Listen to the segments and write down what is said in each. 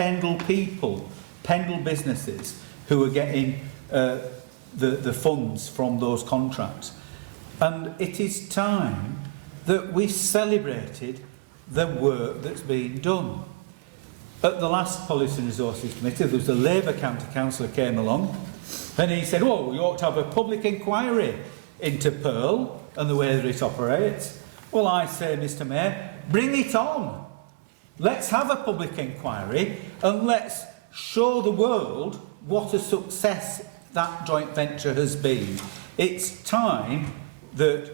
Pendle people, Pendle businesses who are getting the funds from those contracts. And it is time that we celebrated the work that's been done. At the last Policy and Resources Committee, there was a Labour County Councillor came along and he said, oh, we ought to have a public inquiry into Pearl and the way that it operates. Well, I say, Mr Mayor, bring it on. Let's have a public inquiry and let's show the world what a success that joint venture has been. It's time that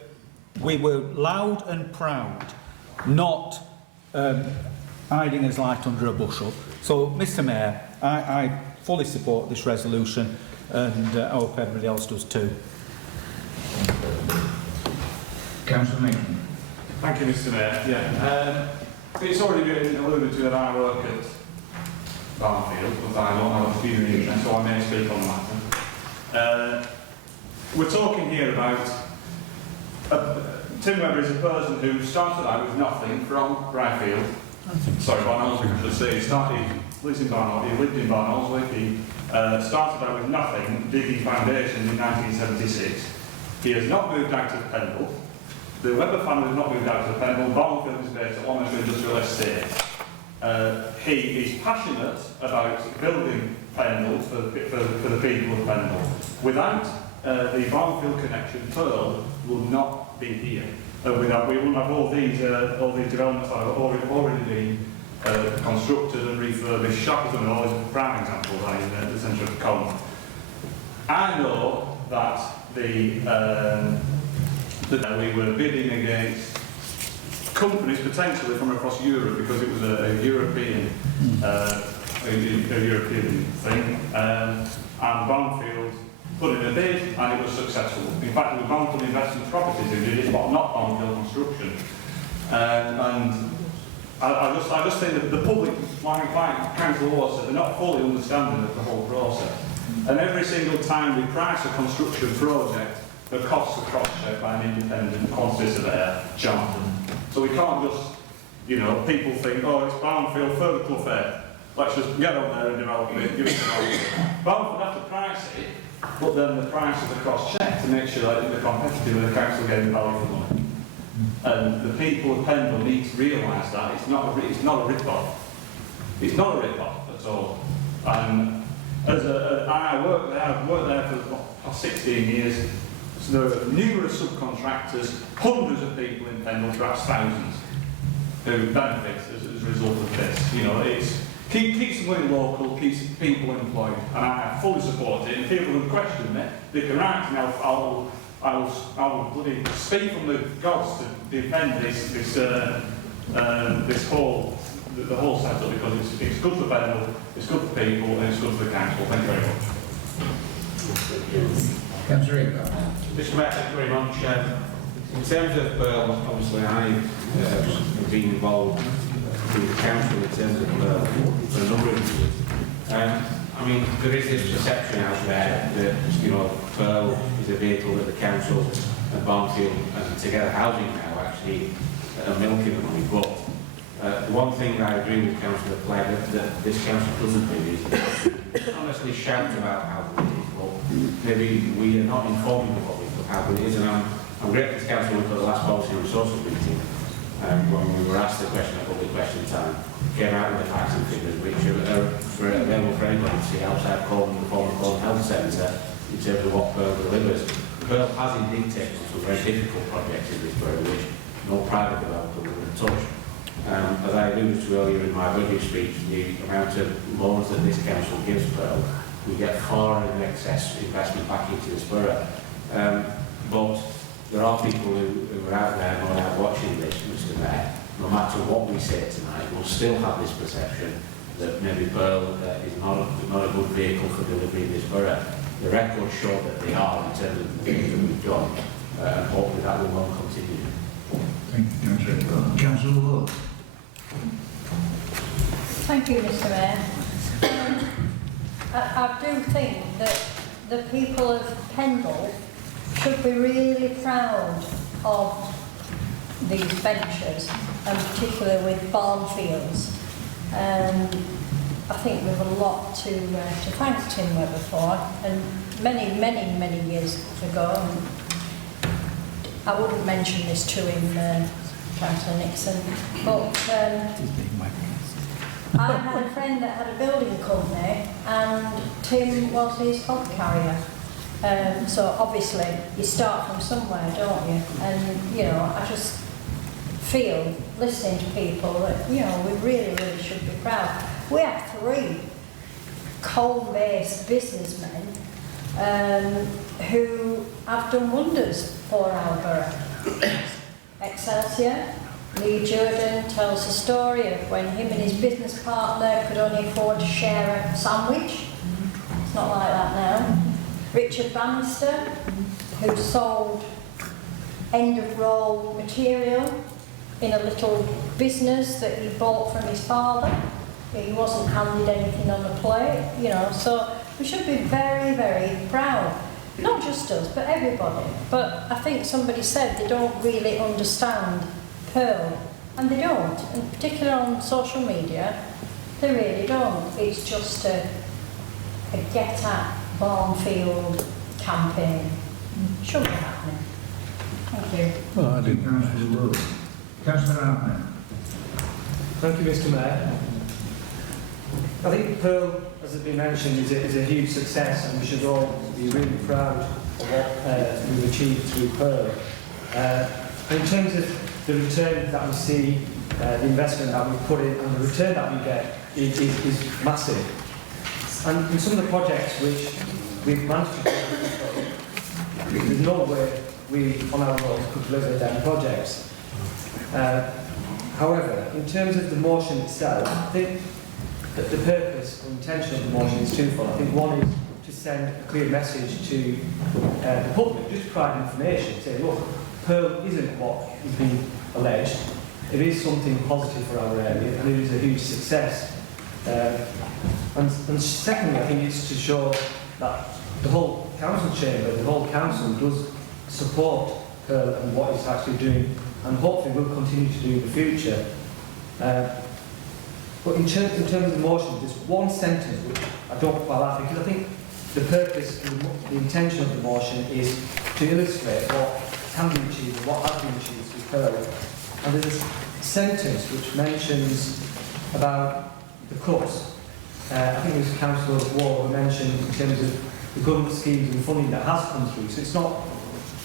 we were loud and proud, not hiding his light under a bushel. So, Mr Mayor, I fully support this resolution and I hope everybody else does too. Councillor Mason. Thank you, Mr Mayor. Yeah, it's already been alluded to that I work at Barnfield, but I don't have a few interest, so I may speak on the matter. We're talking here about Tim Webber is a person who started out with nothing from Bradfield. Sorry, Barnoldswick, I should say. He lived in Barnoldswick. He started out with nothing, digging foundations in 1976. He has not moved out of Pendle. The Webber family has not moved out of Pendle. Barnfield is based at almost industrial estate. He is passionate about building Pendle for the people of Pendle. Without the Barnfield connection, Pearl would not be here. We wouldn't have all these developments that have already been constructed and refurbished. Shackleton and all these prime examples are in the centre of the column. I know that we were bidding against companies potentially from across Europe because it was a European thing, and Barnfield put in a bid and it was successful. In fact, it was Barnfield Investment Properties who did it, but not Barnfield Construction. And I just think that the public, like Council Law said, they're not fully understanding of the whole process. And every single time we price a construction project, the costs are cross-checked by an independent quantity surveyor, Jonathan. So we can't just, people think, oh, it's Barnfield, further Clough Fair. Let's just get on there and develop it, give it to Barnfield have to price it, but then the prices are cross-checked to make sure that they're competitive and the council getting value for money. And the people of Pendle need to realise that it's not a rip-off. It's not a rip-off at all. And I've worked there for the past 16 years. So there are numerous subcontractors, hundreds of people in Pendle, perhaps thousands, who benefit as a result of this. Keeps the money local, keeps people employed, and I fully support it. And if people would question me, they can write me. I will bloody speak from the gods to defend the whole setup because it's good for Pendle, it's good for people, and it's good for the council. Thank you very much. Councillor Ingram. Mr Mayor, thank you very much. In terms of Pearl, obviously I've been involved with the council in terms of for a number of years. I mean, there is this perception out there that Pearl is a vehicle that the council and Barnfield and Together Housing now actually are milking the money. But the one thing that I agree with Councillor Flegg that this council doesn't do is honestly shout about how good it is, but maybe we are not informing the public of how good it is. And I'm grateful to council for the last Policy and Resources meeting when we were asked the question at public question time, came out with the facts and figures which are available for anybody to see outside Colne, the former Colne Health Centre, in terms of what Pearl delivers. Pearl has indeed taken some very difficult projects in this borough which no private developer would have touched. As I alluded to earlier in my budget speech, the amount of loans that this council gives Pearl, we get far in excess investment back into this borough. But there are people who are out there no doubt watching this, Mr Mayor. No matter what we say tonight, we'll still have this perception that maybe Pearl is not a good vehicle for delivering this borough. The records show that they are in terms of the things that we've done, and hopefully that will well continue. Thank you, Councillor. Councillor Ward. Thank you, Mr Mayor. I do think that the people of Pendle should be really proud of these ventures, and particularly with Barnfields. I think we've a lot to thank Tim Webber for, and many years ago, and I wouldn't mention this to him, Councillor Nixon, but I had a friend that had a building company, and Tim was his hod carrier. So obviously you start from somewhere, don't you? And you know, I just feel, listening to people, that you know, we really should be proud. We have 3 coal-based businessmen who have done wonders for our borough. Excelsior, Lee Jordan tells the story of when him and his business partner could only afford to share a sandwich. It's not like that now. Richard Bannister, who sold end-of-roll material in a little business that he bought from his father. He wasn't handed anything on a plate, you know, so we should be very proud. Not just us, but everybody. But I think somebody said they don't really understand Pearl, and they don't, and particularly on social media, they really don't. It's just a get at Barnfield campaign. Shouldn't be happening. Thank you. Well, I didn't. Councillor Wood. Councillor Abner. Thank you, Mr. Mayor. I think Pearl, as has been mentioned, is a huge success, and we should all be really proud of what we've achieved through Pearl. In terms of the return that we see, the investment that we put in, and the return that we get is massive. And in some of the projects which we've managed to do, there's no way we, on our own, could deliver them projects. However, in terms of the motion itself, I think that the purpose or intention of the motion is twofold. I think one is to send a clear message to the public, just provide information, say, look, Pearl isn't what is being alleged. It is something positive for our area, and it is a huge success. And secondly, I think it's to show that the whole council chamber, the whole council does support Pearl and what it's actually doing, and hopefully will continue to do in the future. But in terms of the motion, there's one sentence which I don't quite like, because I think the purpose and the intention of the motion is to illustrate what can be achieved and what has been achieved with Pearl. And there's a sentence which mentions about the cuts. I think it was Councillor Ward who mentioned in terms of the government schemes and funding that has come through. So it's not,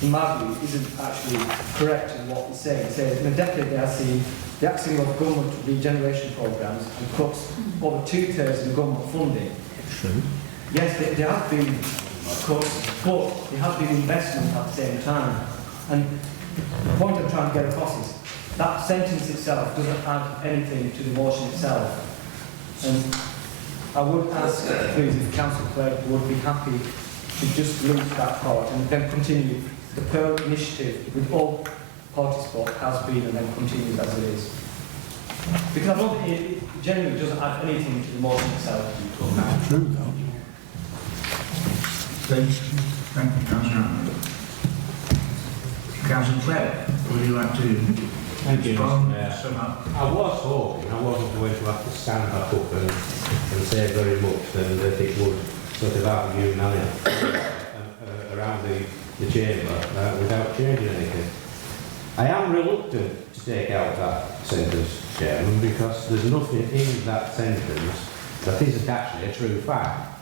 in my view, isn't actually correct in what it's saying. It says in a decade they have seen the axing of government regeneration programmes and cuts over 2/3 of the government funding. True. Yes, there have been cuts, but there has been investment at the same time. And the point I'm trying to get across is that sentence itself doesn't add anything to the motion itself. And I would ask, please, if Council Clerk would be happy to just link that part and then continue the Pearl initiative with all parties spoke has been and then continues as it is. Because I don't think it genuinely doesn't add anything to the motion itself. That's true, though. Please. Thank you, Councillor Abner. Councillor Clerk, would you like to Thank you, Mr. Mayor. sum up? I was hoping I wasn't going to have to stand back up and say very much, and that it would sort of have unanimity around the chamber without changing anything. I am reluctant to take out that sentence, Chairman, because there's nothing in that sentence that isn't actually a true fact.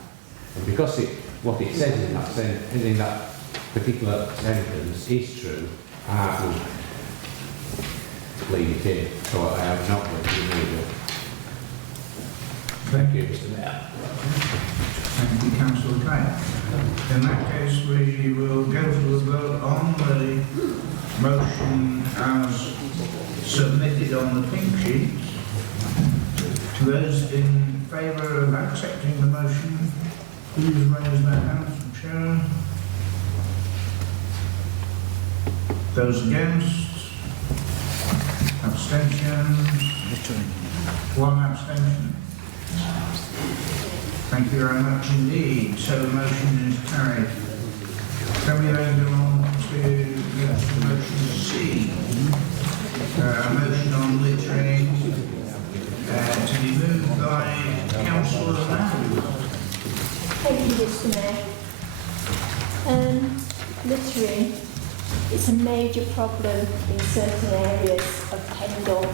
And because what it says in that particular sentence is true, I would leave it in, so I am not going to remove it. Thank you, Mr. Mayor. Thank you, Councillor Clerk. In that case, we will go to a vote on the motion as submitted on the pink sheet. To those in favour of accepting the motion, please raise their hands and show. Those against? Abstentions? One abstention. Thank you very much indeed. So the motion is carried. Can we then go on to motion C? A motion on littering to be moved by Councillor you, Mr. Mayor. Littering is a major problem in certain areas of Pendle,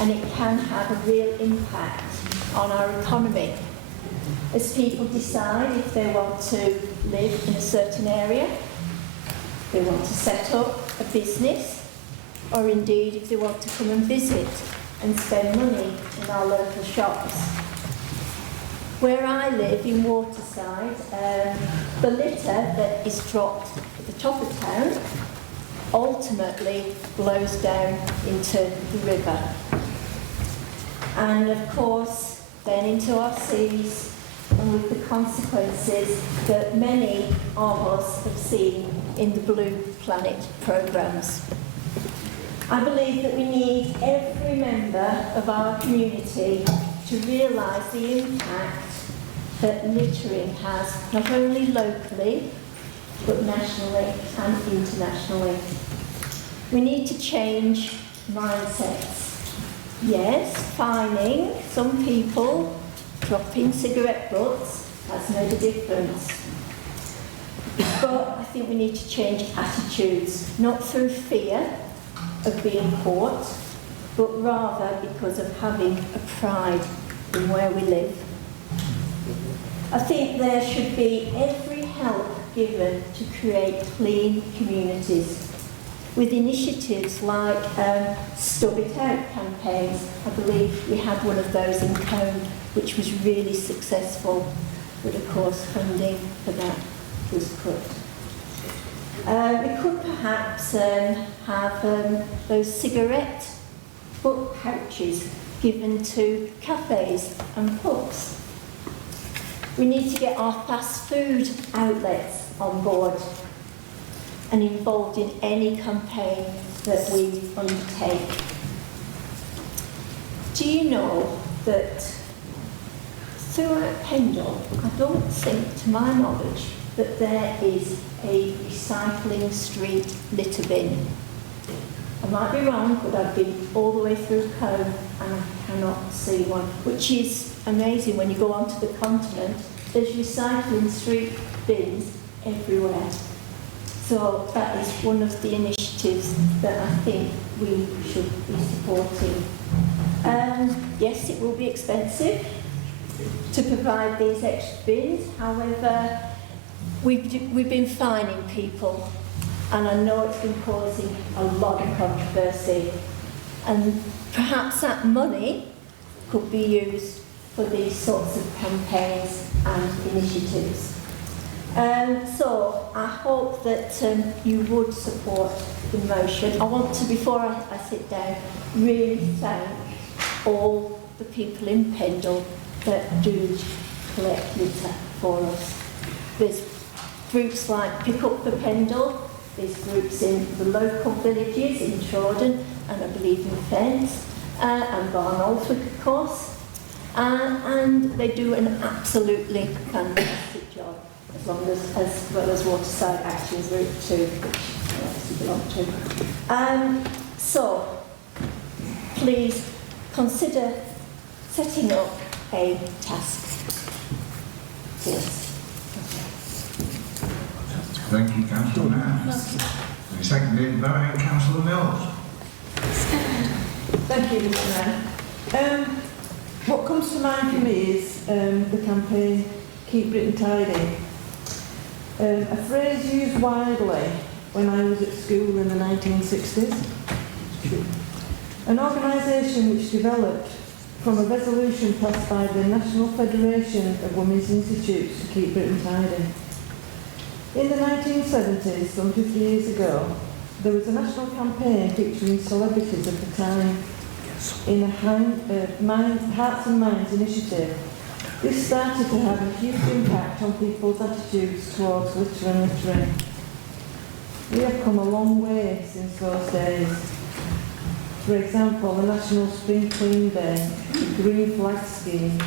and it can have a real impact on our economy. As people decide if they want to live in a certain area, they want to set up a business, or indeed if they want to come and visit and spend money in our local shops. Where I live in Waterside, the litter that is dropped at the top of town ultimately blows down into the river. And of course, then into our seas, and with the consequences that many of us have seen in the Blue Planet programmes. I believe that we need every member of our community to realise the impact that littering has, not only locally, but nationally and internationally. We need to change mindsets. Yes, fining some people dropping cigarette butts has made a difference. But I think we need to change attitudes, not through fear of being caught, but rather because of having a pride in where we live. I think there should be every help given to create clean communities, with initiatives like Stub It Out campaigns. I believe we had one of those in Cone, which was really successful, but of course funding for that was cut. We could perhaps have those cigarette butt pouches given to cafes and pubs. We need to get our fast food outlets on board and involved in any campaign that we undertake. Do you know that throughout Pendle, I don't think, to my knowledge, that there is a recycling street litter bin? I might be wrong, but I've been all the way through Cone and I cannot see one, which is amazing. When you go onto the continent, there's recycling street bins everywhere. So that is one of the initiatives that I think we should be supporting. Yes, it will be expensive to provide these extra bins. However, we've been fining people, and I know it's been causing a lot of controversy. And perhaps that money could be used for these sorts of campaigns and initiatives. So I hope that you would support the motion. I want to, before I sit down, really thank all the people in Pendle that do collect litter for us. There's groups like Pick Up for Pendle, there's groups in the local villages in Trawden and I believe in Fens and Barnoldswick, of course. And they do an absolutely fantastic job, as well as Waterside Action Group too, which I obviously belong to. So, please consider setting up a task force. Thank you, Councillor Nairn. Seconded by Councillor Mills. Thank you, Mr. Mayor. What comes to mind for me is the campaign Keep Britain Tidy. A phrase used widely when I was at school in the 1960s. An organisation which developed from a resolution passed by the National Federation of Women's Institutes to keep Britain tidy. In the 1970s, some 50 years ago, there was a national campaign featuring celebrities of the time in a Hearts and Minds initiative. This started to have a huge impact on people's attitudes towards litter and littering. We have come a long way since those days. For example, the National Spring Clean Day, the Green Flag Scheme,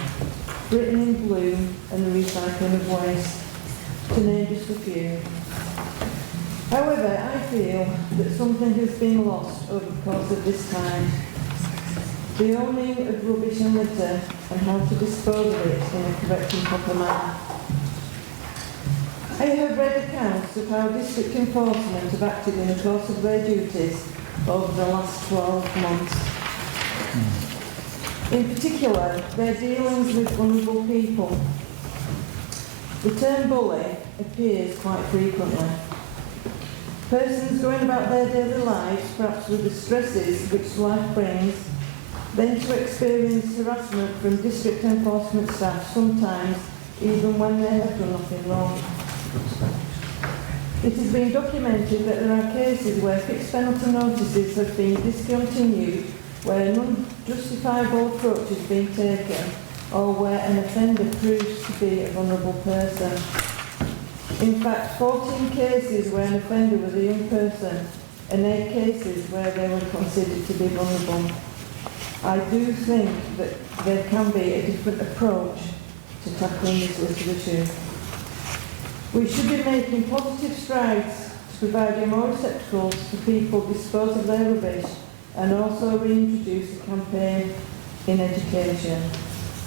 Britain in Bloom and the recycling of waste, to name just a few. However, I feel that something has been lost over the course of this time. The owning of rubbish and litter and how to dispose of it in a correct and proper manner. I have read accounts of how district enforcement have acted in the course of their duties over the last 12 months. In particular, their dealings with vulnerable people. The term bully appears quite frequently. Persons going about their daily lives, perhaps with the stresses which life brings, then to experience harassment from district enforcement staff, sometimes even when they have done nothing wrong. It has been documented that there are cases where fixed penalty notices have been discontinued, where an unjustifiable approach has been taken, or where an offender proves to be a vulnerable person. In fact, 14 cases where an offender was a young person, and 8 cases where they were considered to be vulnerable. I do think that there can be a different approach to tackling this little issue. We should be making positive strides to providing more receptacles for people to dispose of their rubbish, and also reintroduce a campaign in education.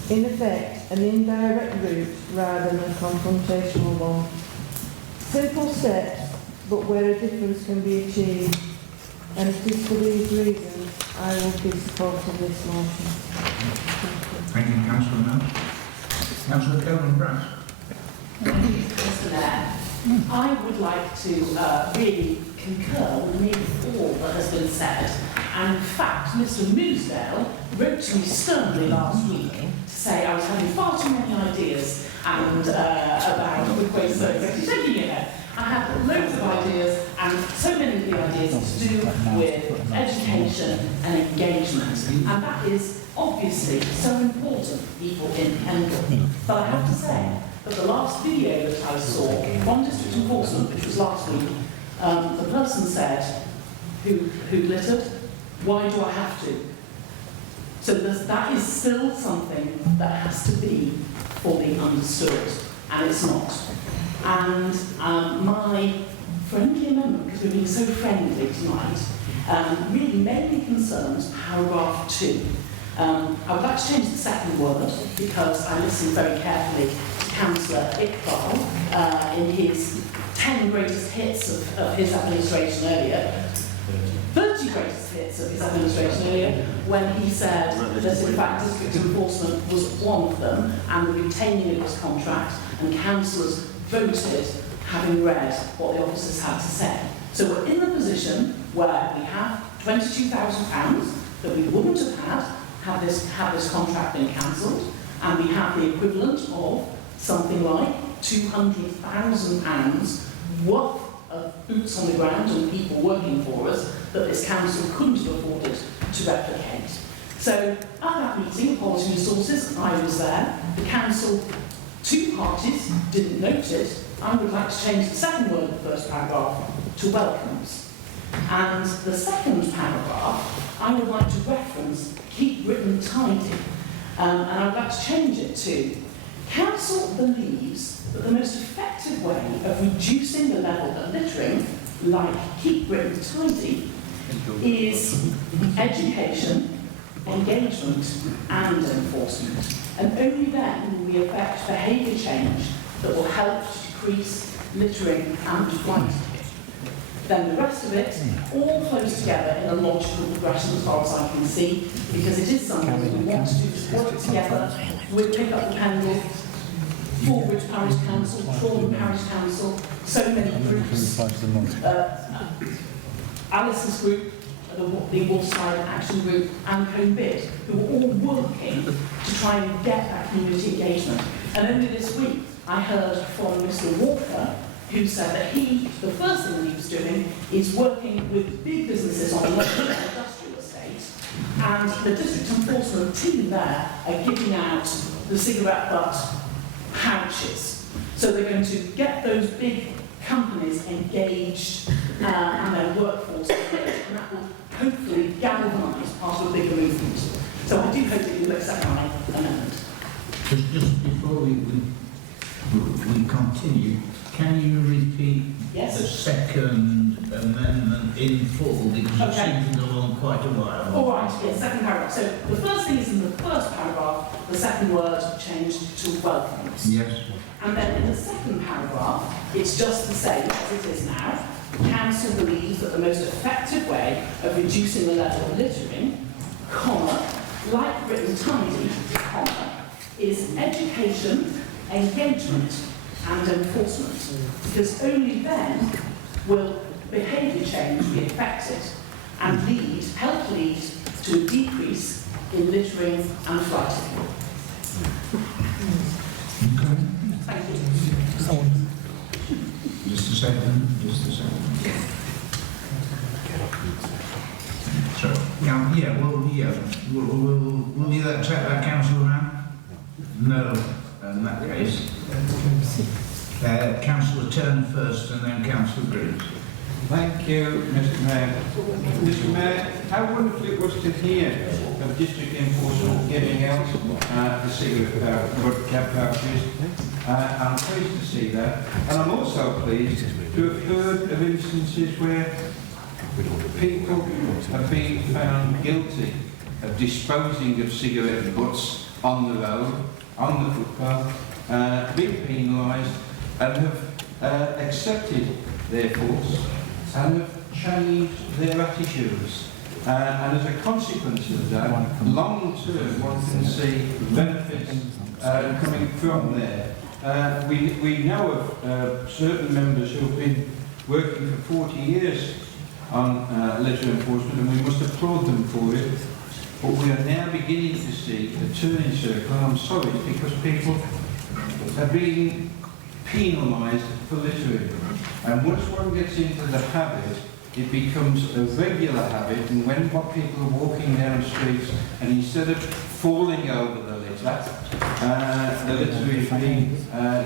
In effect, an indirect route rather than a confrontational one. Simple steps, but where a difference can be achieved. And it is for these reasons I will be supporting this motion. Thank you, Councillor Mann. Councillor Coleman-Brass. Thank you, Mr. Mayor. I would like to really concur with nearly all that has been said. And in fact, Mr. Moosdale wrote to me sternly last week to say I was having far too many ideas and about the ways that he's taking it there. I have loads of ideas, and so many of the ideas to do with education and engagement. And that is obviously so important for people in Pendle. But I have to say that the last video that I saw on district enforcement, which was last week, the person said, who littered, why do I have to? So that is still something that has to be fully understood, and it's not. And my friendly amendment, because we're being so friendly tonight, really mainly concerns paragraph 2. I would like to change the second word, because I listened very carefully to Councillor Iqbal in his 10 greatest hits of his administration earlier, 30 greatest hits of his administration earlier, when he said that in fact district enforcement was one of them, and the retaining of his contract, and councillors voted having read what the officers had to say. So we're in the position where we have £22,000 that we wouldn't have had this contract been cancelled, and we have the equivalent of something like £200,000 worth of boots on the ground and people working for us that this council couldn't have afforded to replicate. So at that meeting, Policy Resources, I was there, the council, 2 parties didn't note it. I would like to change the second word of the first paragraph to welcomes. And the second paragraph, I would like to reference keep Britain tidy. And I would like to change it to council believes that the most effective way of reducing the level of littering, like keep Britain tidy, is education, engagement and enforcement. And only then will we effect behaviour change that will help to decrease littering and flight. Then the rest of it all flows together in a logical progression as far as I can see, because it is something that we want to do to work together with Pick Up the Pendle, Fulbridge Parish Council, Trawley Parish Council, so many groups, Alice's group, the Wolfside Action Group and Combe Bid, who are all working to try and get that community engagement. And only this week I heard from Mr. Walker, who said that the first thing that he was doing is working with big businesses on the local industrial estate, and the district enforcement team there are giving out the cigarette butt pouches. So they're going to get those big companies engaged and their workforce engaged, and that will hopefully galvanise part of a bigger movement. So I do hope that you will accept my amendment. Just before we continue, can you repeat Yes. the second amendment in full because it's Okay. been along quite a while. All right, yes, second paragraph. So the first thing is in the first paragraph, the second word changed to welcomes. Yes. And then in the second paragraph, it's just the same as it is now. The council believes that the most effective way of reducing the level of littering, comma, like Britain Tidy, comma, is education, engagement and enforcement. Because only then will behaviour change be effected and help lead to a decrease in littering and flighting. Thank you. Just a second, just a second. So, will you accept that, Councillor Mann? No, in that case. Councillor Turner first and then Councillor Green. Thank you, Mr. Mayor. Mr. Mayor, how wonderful it was to hear of district enforcement giving out the cigarette pouches. I'm pleased to see that, and I'm also pleased to have heard of instances where people have been found guilty of disposing of cigarette butts on the road, on the footpath, been penalised, and have accepted their faults and have changed their attitudes. And as a consequence of that, long term one can see benefits coming from there. We know of certain members who have been working for 40 years on litter enforcement, and we must applaud them for it. But we are now beginning to see a turning circle, and I'm sorry, because people are being penalised for littering. And once one gets into the habit, it becomes a regular habit, and when people are walking down streets and instead of falling over the litter is being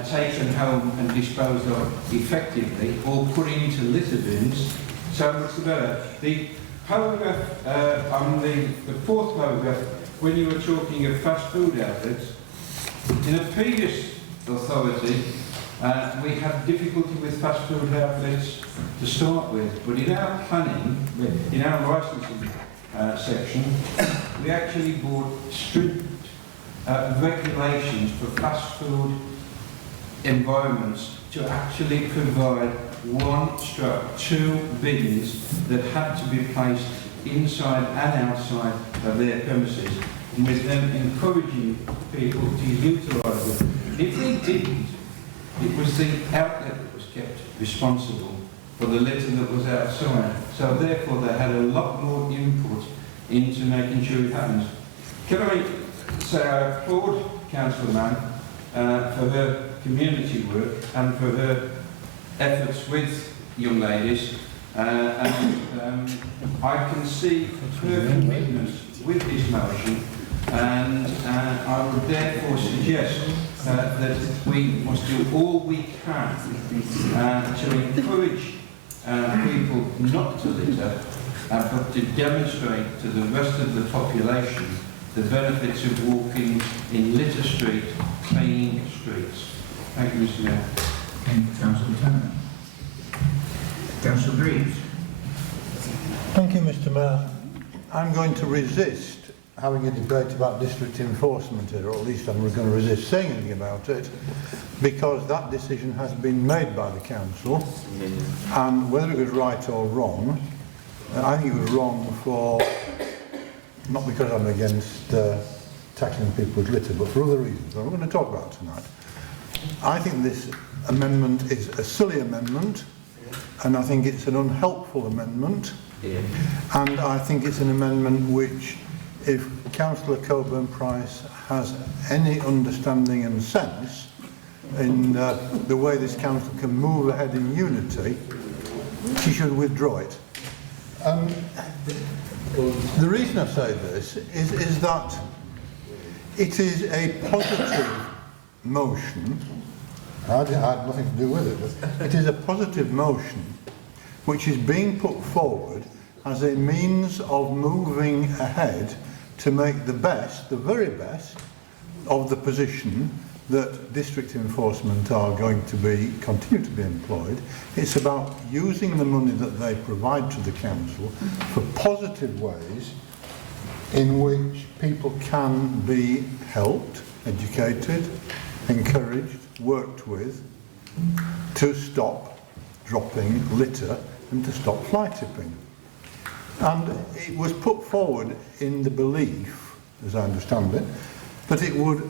taken home and disposed of effectively or put into litter bins, so much the better. The paragraph on the fourth paragraph, when you were talking of fast food outlets, in a previous authority, we had difficulty with fast food outlets to start with, but in our planning, in our licensing section, we actually brought strict regulations for fast food environments to actually provide 1/2 bins that had to be placed inside and outside of their premises, and with them encouraging people to utilise them. If they didn't, it was the outlet that was kept responsible for the litter that was outside. So therefore they had a lot more input into making sure it happens. Can I say I applaud Councillor Mann for her community work and for her efforts with young ladies. And I can see her commitment with this motion, and I would therefore suggest that we must do all we can to encourage people not to litter, but to demonstrate to the rest of the population the benefits of walking in litter street, clean streets. Thank you, Mr. Mayor. Thank you, Councillor Turner. Councillor Green. Thank you, Mr. Mayor. I'm going to resist having a debate about district enforcement here, or at least I'm going to resist saying anything about it, because that decision has been made by the council, and whether it was right or wrong, I think it was wrong for, not because I'm against taxing people with litter, but for other reasons that we're going to talk about tonight. I think this amendment is a silly amendment, and I think it's an unhelpful amendment, and I think it's an amendment which, if Councillor Coburn-Price has any understanding and sense in the way this council can move ahead in unity, she should withdraw it. The reason I say this is that it is a positive motion. I had nothing to do with it, but it is a positive motion which is being put forward as a means of moving ahead to make the best, the very best, of the position that district enforcement are going to continue to be employed. It's about using the money that they provide to the council for positive ways in which people can be helped, educated, encouraged, worked with to stop dropping litter and to stop fly tipping. And it was put forward in the belief, as I understand it, that it would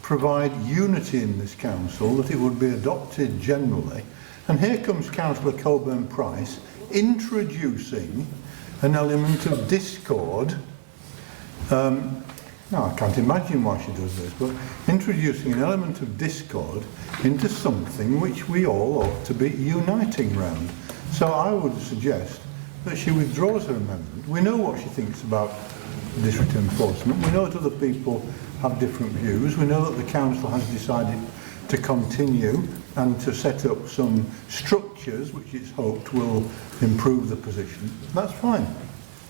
provide unity in this council, that it would be adopted generally. And here comes Councillor Coburn-Price introducing an element of discord. No, I can't imagine why she does this, but introducing an element of discord into something which we all ought to be uniting round. So I would suggest that she withdraws her amendment. We know what she thinks about district enforcement. We know that other people have different views. We know that the council has decided to continue and to set up some structures which it's hoped will improve the position. That's fine.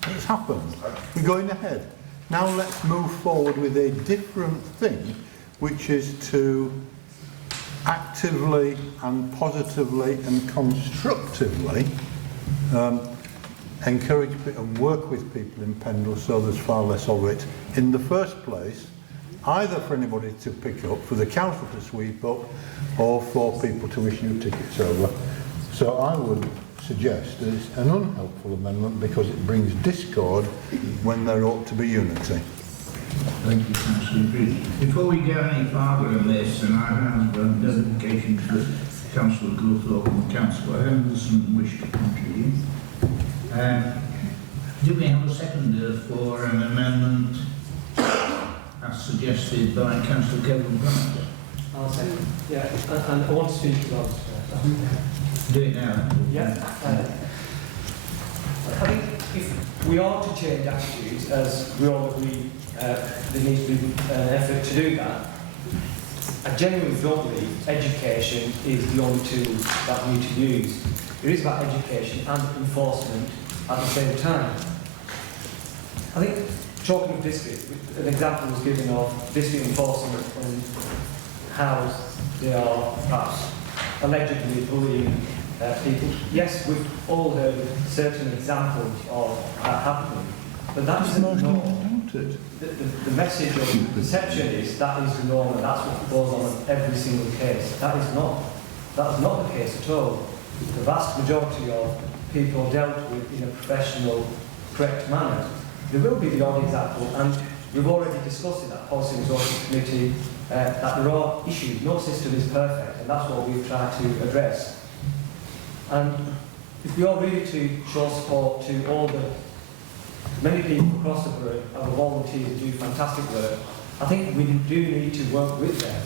It's happened. We're going ahead. Now let's move forward with a different thing, which is to actively and positively and constructively encourage and work with people in Pendle so there's far less of it in the first place, either for anybody to pick up, for the council to sweep up, or for people to issue tickets over. So I would suggest that it's an unhelpful amendment because it brings discord when there ought to be unity. Thank you, Councillor Green. Before we go any further on this, and I have notification to Councillor Goulthorpe and Councillor Henderson wish to contribute. Do we have a seconder for an amendment as suggested by Councillor Coburn-Price? I'll second. Yeah, and I want to speak about Do it now. Yeah. I think if we are to change attitudes, as we all agree there needs to be an effort to do that, I genuinely don't believe education is the only tool that we need to use. It is about education and enforcement at the same time. I think, talking of district, an example was given of district enforcement and how they are perhaps allegedly bullying people. Yes, we've all heard certain examples of that happening, but that isn't the norm. The message of perception is that is the norm and that's what goes on in every single case. That is not the case at all. The vast majority of people dealt with in a professional, correct manner. There will be the odd example, and we've already discussed in that Policy and Resources Committee that there are issues. No system is perfect, and that's what we've tried to address. And if we are really to show support to all the many people across the borough and the volunteers who do fantastic work, I think we do need to work with them.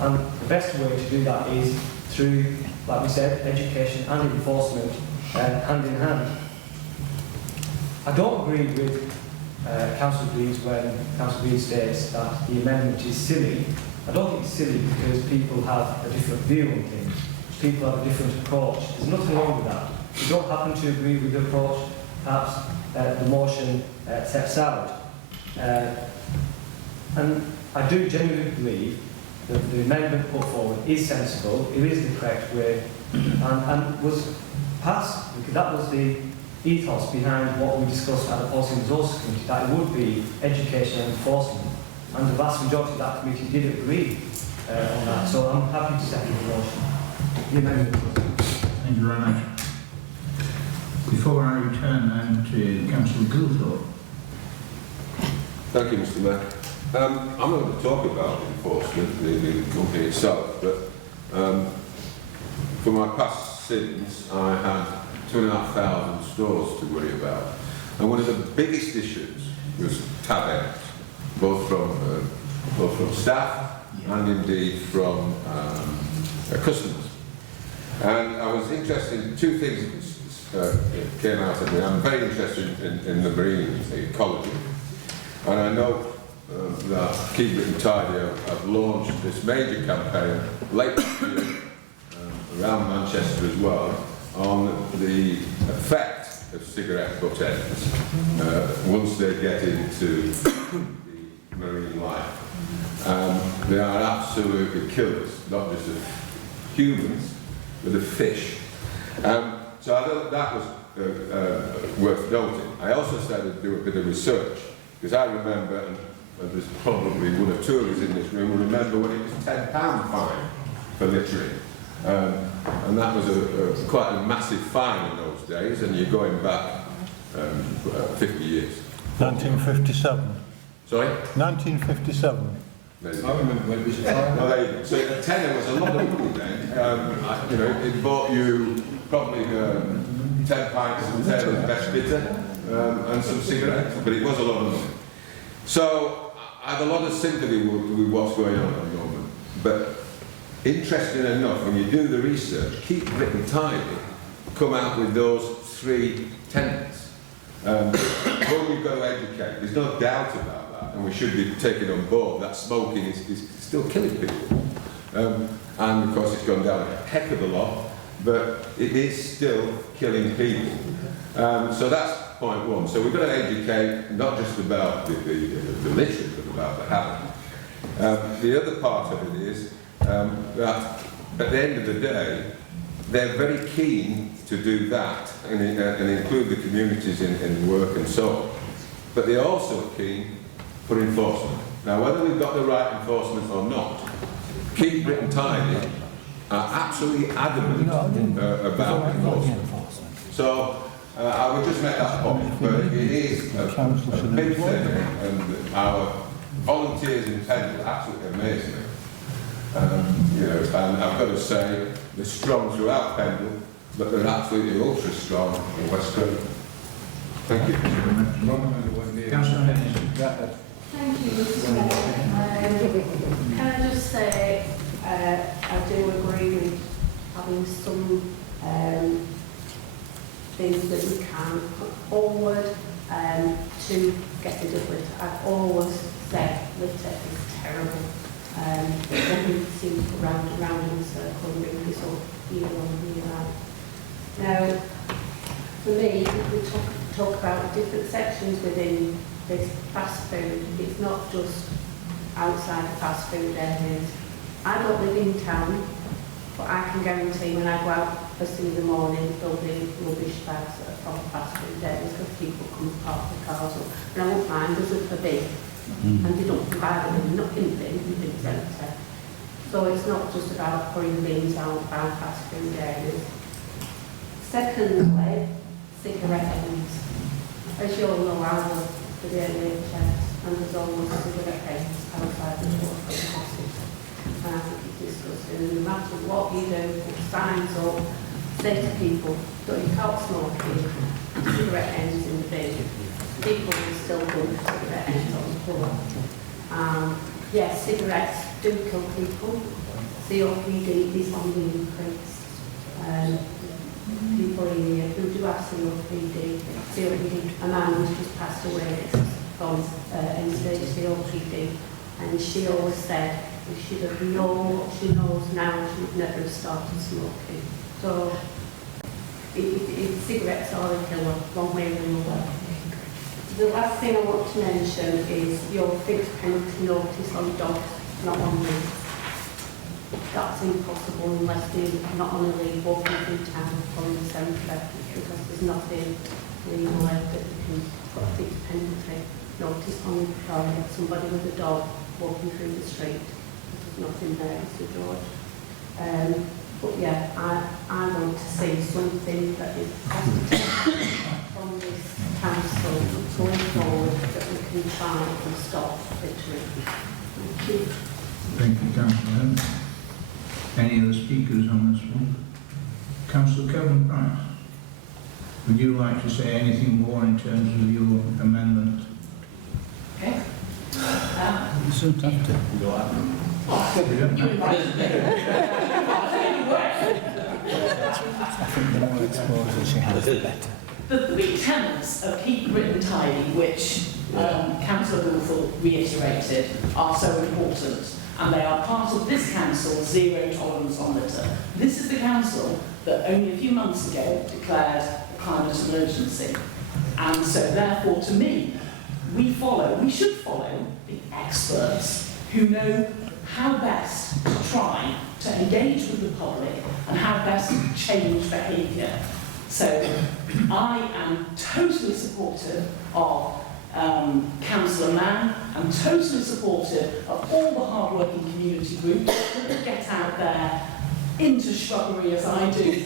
And the best way to do that is through, like we said, education and enforcement hand in hand. I don't agree with Councillor Breeze when Councillor Breeze states that the amendment is silly. I don't think it's silly because people have a different view on things. People have a different approach. There's nothing wrong with that. If you don't happen to agree with the approach, perhaps the motion sets out. And I do genuinely believe that the amendment put forward is sensible, it is the correct way, and was passed, because that was the ethos behind what we discussed at the Policy and Resources Committee, that it would be education and enforcement. And the vast majority of that committee did agree on that. So I'm happy to second the motion. The amendment. Thank you very much. Before I return now to Councillor Goulthorpe. Thank you, Mr. Mayor. I'm not going to talk about enforcement, the company itself, but for my past sins, I had 2,500 stores to worry about. And one of the biggest issues was tab out, both from staff and indeed from customers. And I was interested in two things that came out of me. I'm very interested in the marine ecology. And I know that Keep It and Tidy have launched this major campaign late this year, around Manchester as well, on the effect of cigarette butt ends once they get into the marine life. They are absolutely killers, not just of humans, but of fish. So I thought that was worth noting. I also started to do a bit of research, because I remember, and there's probably one or two of us in this room who remember when it was £10 fine for littering. And that was quite a massive fine in those days, and you're going back 50 years. 1957. Sorry? 1957. I remember when it was fine. So a tenner was a lot of money then. You know, it bought you probably 10 pints of Taylor's best bitter and some cigarettes, but it was a lot of money. So I have a lot of sympathy with what's going on at the moment. But interesting enough, when you do the research, Keep Britain Tidy come out with those 3 tenets. Who we've got to educate. There's no doubt about that, and we should be taking on board that smoking is still killing people. And of course it's gone down a heck of a lot, but it is still killing people. So that's point one. So we've got to educate not just about the littering, but about the habit. The other part of it is that at the end of the day, they're very keen to do that and include the communities in work and so on. But they're also keen for enforcement. Now, whether we've got the right enforcement or not, Keep Britain Tidy are absolutely adamant about enforcement. So I would just make that point, but it is a big thing, and our volunteers in Pendle absolutely amaze me. You know, and I've got to say, they're strong throughout Pendle, but they're absolutely ultra strong in West Country. Thank you. Councillor Henderson. Thank you, Mr. Mayor. Can I just say, I do agree with having some things that we can put forward to get rid of litter. I've always said litter is terrible. Everything seems to go round and round in a circle and bring this up year on year out. Now, for me, if we talk about different sections within this fast food, it's not just outside the fast food areas. I don't live in town, but I can guarantee when I go out first thing in the morning, there'll be rubbish bags that are from fast food areas because people come and park their cars up. And I won't mind, there's a FEB. And they don't provide them, not in the bin, in the centre. So it's not just about putting bins out by fast food areas. Secondly, cigarette ends. As you all know, I work for the NHS and there's always cigarette ends outside the door for the houses. And I think it's disgusting. And no matter what you do, put signs up, say to people, that you can't smoke here, cigarette ends in the bin. People will still do cigarette ends on the floor. Yes, cigarettes do kill people. COPD is on the increase. People here who do have COPD, a man who's just passed away from end-stage COPD, and she always said if she'd have known what she knows now, she would never have started smoking. So cigarettes are a killer, one way or another. The last thing I want to mention is your fixed penalty notice on dogs not on leads. That's impossible unless they're not on a lead walking through town or in the centre, because there's nothing legal that you can put a fixed penalty notice on somebody with a dog walking through the street. There's nothing there, Mr. George. But yeah, I want to see something that is positive from this council going forward that we can try and stop littering. Thank you. Thank you, Councillor. Any other speakers on this one? Councillor Kevin Price, would you like to say anything more in terms of your amendment? Okay. You shouldn't have to. You invited me. I think the more exposure she has, the better. The 3 tenets of Keep Britain Tidy, which Councillor Goulthall reiterated, are so important, and they are part of this council's zero tolerance on litter. This is the council that only a few months ago declared a climate emergency, and so therefore, to me, we should follow the experts who know how best to try to engage with the public and how best to change behaviour. So I am totally supportive of Councillor Mann. I'm totally supportive of all the hard-working community groups that get out there into shrubbery, as I do,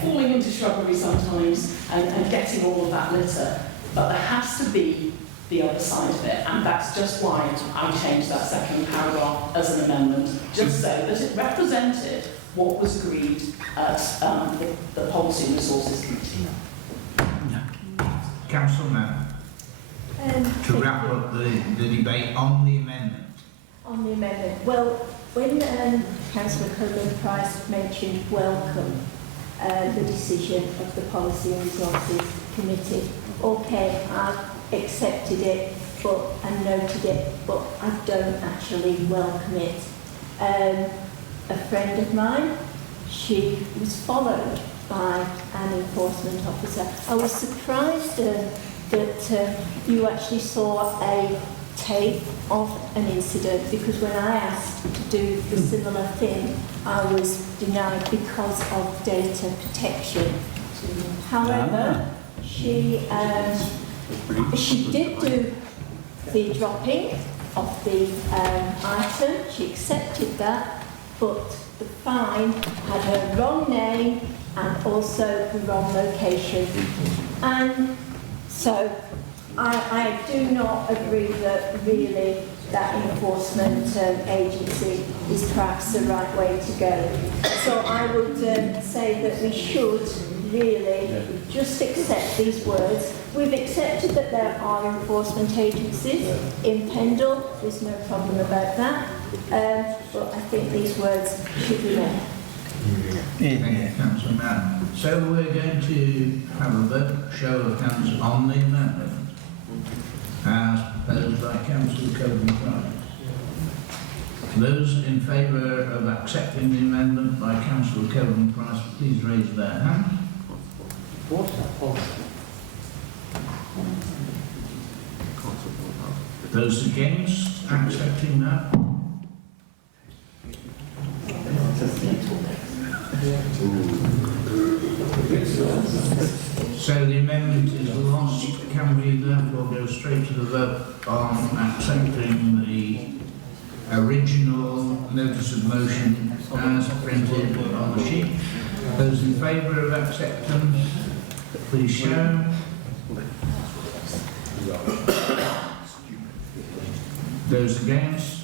falling into shrubbery sometimes and getting all of that litter. But there has to be the other side of it, and that's just why I changed that second paragraph as an amendment, just so that it represented what was agreed at the Policy and Resources Committee. Councillor Mann, to wrap up the debate on the amendment. On the amendment, well, when Councillor Coburn-Price mentioned welcome the decision of the Policy and Resources Committee, okay, I've accepted it and noted it, but I don't actually welcome it. A friend of mine, she was followed by an enforcement officer. I was surprised that you actually saw a tape of an incident, because when I asked to do the similar thing, I was denied because of data protection. However, she did do the dropping of the item, she accepted that, but the fine had her wrong name and also the wrong location. And so I do not agree that really that enforcement agency is perhaps the right way to go. So I would say that we should really just accept these words. We've accepted that there are enforcement agencies in Pendle, there's no problem about that, but I think these words should remain. Thank you, Councillor Mann. So we're going to have a vote, show of hands on the amendment, as proposed by Councillor Coburn-Price. Those in favour of accepting the amendment by Councillor Coburn-Price, please raise their hand. Those against accepting that? So the amendment is lost. Can we therefore go straight to the vote on accepting the original notice of motion as printed on the sheet? Those in favour of acceptance, please show. Those against?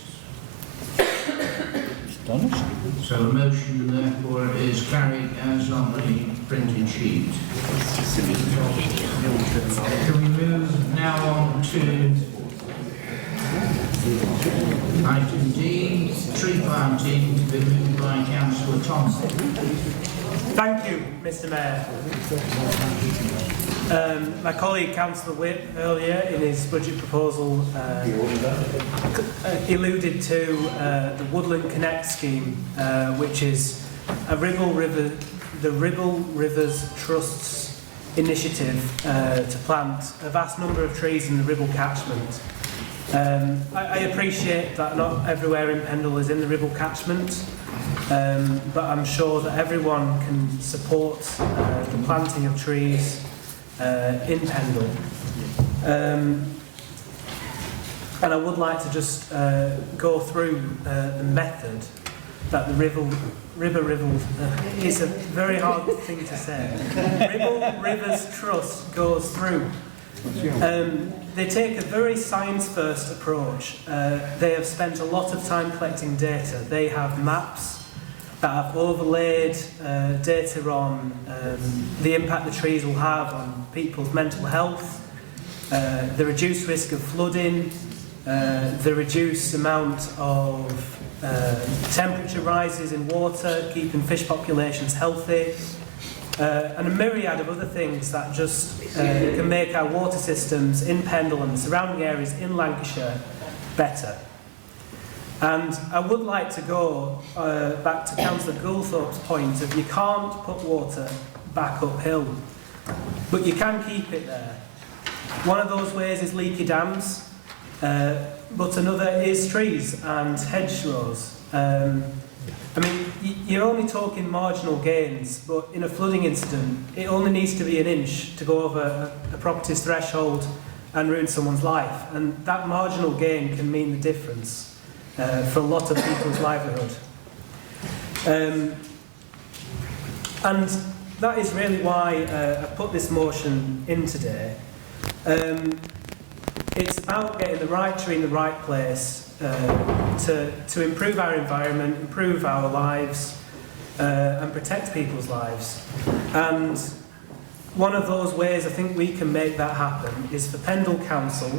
So the motion therefore is carried as on the printed sheet. Can we move now on to item D, tree planting, to be moved by Councillor Thompson. Thank you, Mr. Mayor. My colleague Councillor Whip earlier in his budget proposal alluded to the Woodland Connect scheme, which is the Ribble Rivers Trust's initiative to plant a vast number of trees in the Ribble catchment. I appreciate that not everywhere in Pendle is in the Ribble catchment, but I'm sure that everyone can support the planting of trees in Pendle. And I would like to just go through the method that the Ribble it's a very hard thing to say. Ribble Rivers Trust goes through. They take a very science-first approach. They have spent a lot of time collecting data. They have maps that have overlaid data on the impact the trees will have on people's mental health, the reduced risk of flooding, the reduced amount of temperature rises in water, keeping fish populations healthy, and a myriad of other things that just can make our water systems in Pendle and the surrounding areas in Lancashire better. And I would like to go back to Councillor Goulthorpe's point of you can't put water back uphill, but you can keep it there. One of those ways is leaky dams. but another is trees and hedgerows. I mean, you're only talking marginal gains, but in a flooding incident, it only needs to be an inch to go over a property's threshold and ruin someone's life. And that marginal gain can mean the difference for a lot of people's livelihood. And that is really why I put this motion in today. It's about getting the right tree in the right place to improve our environment, improve our lives, and protect people's lives. And one of those ways I think we can make that happen is for Pendle Council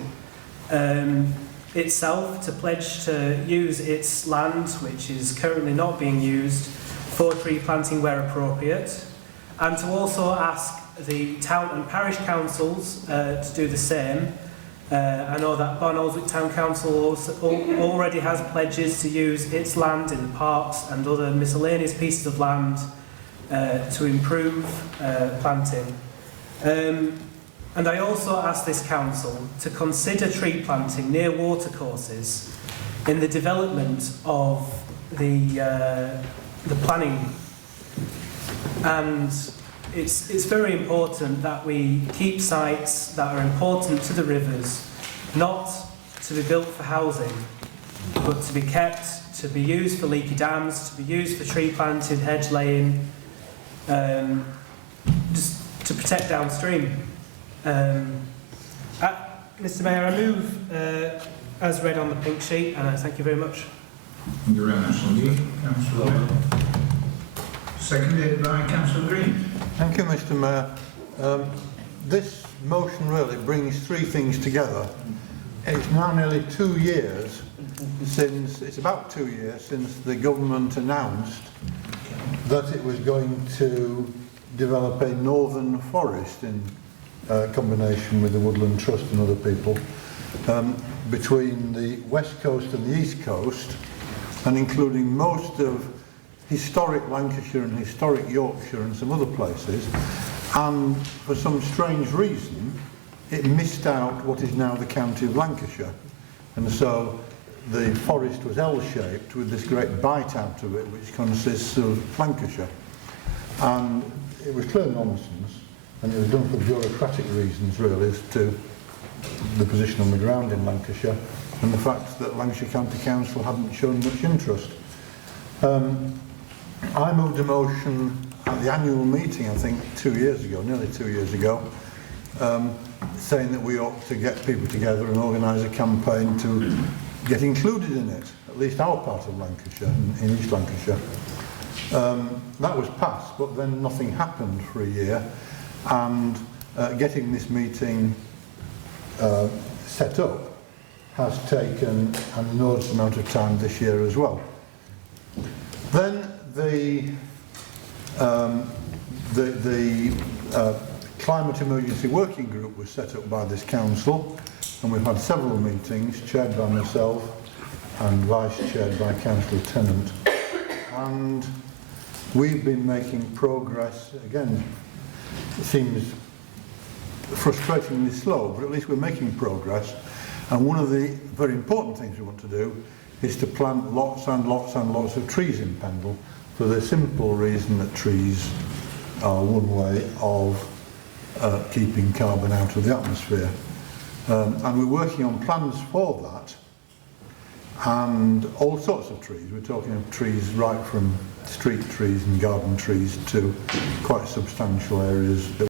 itself to pledge to use its land, which is currently not being used, for tree planting where appropriate, and to also ask the town and parish councils to do the same. I know that Barnoldswick Town Council already has pledges to use its land in the parks and other miscellaneous pieces of land to improve planting. And I also ask this council to consider tree planting near watercourses in the development of the planning. And it's very important that we keep sites that are important to the rivers, not to be built for housing, but to be kept, to be used for leaky dams, to be used for tree planting, hedge laying, just to protect downstream. Mr. Mayor, I move as read on the pink sheet, and I thank you very much. Thank you very much indeed, Councillor Webb. Seconded by Councillor Green. Thank you, Mr. Mayor. This motion really brings three things together. It's now nearly 2 years since, it's about 2 years since the government announced that it was going to develop a northern forest in combination with the Woodland Trust and other people between the west coast and the east coast, and including most of historic Lancashire and historic Yorkshire and some other places, and for some strange reason it missed out what is now the county of Lancashire, and so the forest was L-shaped with this great bite out of it which consists of Lancashire, and it was clear nonsense, and it was done for bureaucratic reasons really as to the position on the ground in Lancashire and the fact that Lancashire County Council hadn't shown much interest. I moved a motion at the annual meeting, I think 2 years ago, nearly 2 years ago, saying that we ought to get people together and organise a campaign to get included in it, at least our part of Lancashire, in East Lancashire. That was passed, but then nothing happened for a year, and getting this meeting set up has taken an enormous amount of time this year as well. Then the Climate Emergency Working Group was set up by this council, and we've had several meetings chaired by myself and vice chaired by Councillor Tennant, and we've been making progress. Again, it seems frustratingly slow, but at least we're making progress, and one of the very important things we want to do is to plant lots and lots and lots of trees in Pendle, for the simple reason that trees are one way of keeping carbon out of the atmosphere. And we're working on plans for that, and all sorts of trees. We're talking of trees right from street trees and garden trees to quite substantial areas that